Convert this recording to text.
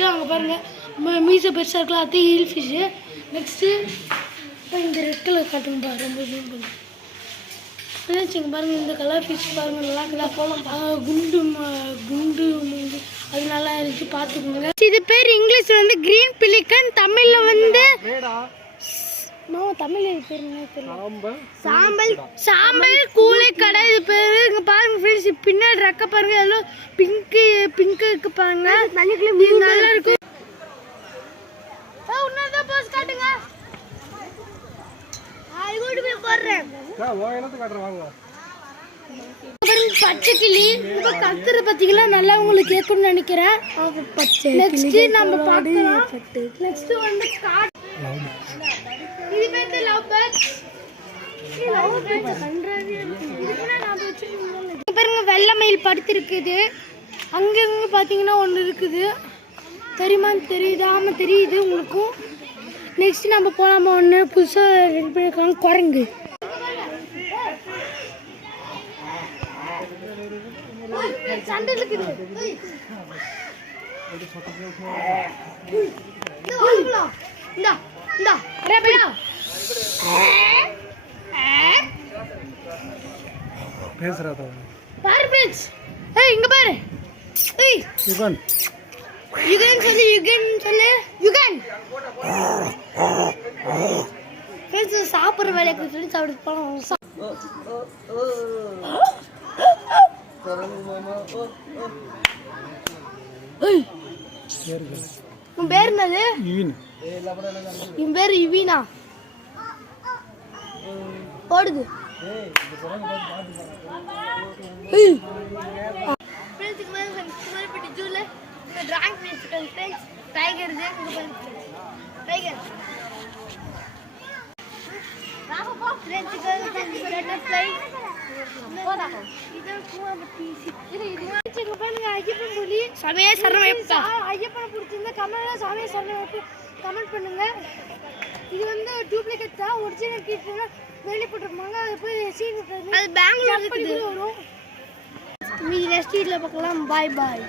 Fish. அங்கே பாருங்கள் மீசை பெருசாக இருக்கலாம், அது ஹீல் ஃபிஷ்ஷு. நெக்ஸ்ட்டு இந்த ரெட் கலர் காட்டுங்க பாரு, ரொம்ப ஜூம் பண்ணி வச்சுங்க பாருங்கள். இந்த கலர் ஃபிஷ் பாருங்கள், நல்லா கலர் குண்டு குண்டு அது நல்லா இருந்துச்சு, பார்த்துக்கோங்க. இது பேர் இங்கிலீஷில் வந்து க்ரீன் பிலிக்கன், தமிழில் வந்து தமிழ் பேர் சாம்பல் சாம்பல் கூலை கடை. இது பேர் இங்கே பாருங்க ஃப்ரெண்ட்ஸ், பின்னாடி ரெக்க பாருங்க, எல்லாம் பிங்க்கு இருக்கு பாருங்க, நல்லா இருக்கும். போஸ் காட்டுங்க, பச்சை கிளி இப்ப கத்துற பத்திங்களா, நல்லா உங்களுக்கு கேட்கணும்னு நினைக்கிறேன். நெக்ஸ்ட் நம்ம பார்க்கலாம். நெக்ஸ்ட் வந்து இது பேர் லவ் பேர்ட்ஸ். பாருங்க வெள்ளை மயில் படுத்திருக்குது. அங்கங்க பாத்தீங்கன்னா ஒன்று இருக்குது, தெரியுமான்னு தெரியுதாம தெரியுது உங்களுக்கும். நெக்ஸ்ட் நம்ம போலாமா, ஒன்று புதுசாக ரெடி பண்ணியிருக்காங்க குரங்கு. சண்டை இருக்குது. பாரு ஃப்ரெண்ட்ஸ், ஏய் இங்க பாரு, ஏய் யுகன் சொல்லு, யுகன் ஃப்ரெண்ட்ஸ் சாப்பிட்ற வேலைக்கு சொல்லி சாப்பிட்டு போகலாம். உன் பேர் என்னது? என் பேர் யுவீனா. போடுது டைகர் ஐயப்பனை பிடிச்சிருந்தா கமெண்ட் பண்ணுங்க. இது வந்து டூப்ளிகேட் தான், ஒரிஜினல் கிட்ட வெளியே போட்டுருப்பாங்க. அது போய் சீன் பெங்களூர் வரும். மீதி நெக்ஸ்ட் வீடியோல பார்க்கலாம். பாய் பாய்.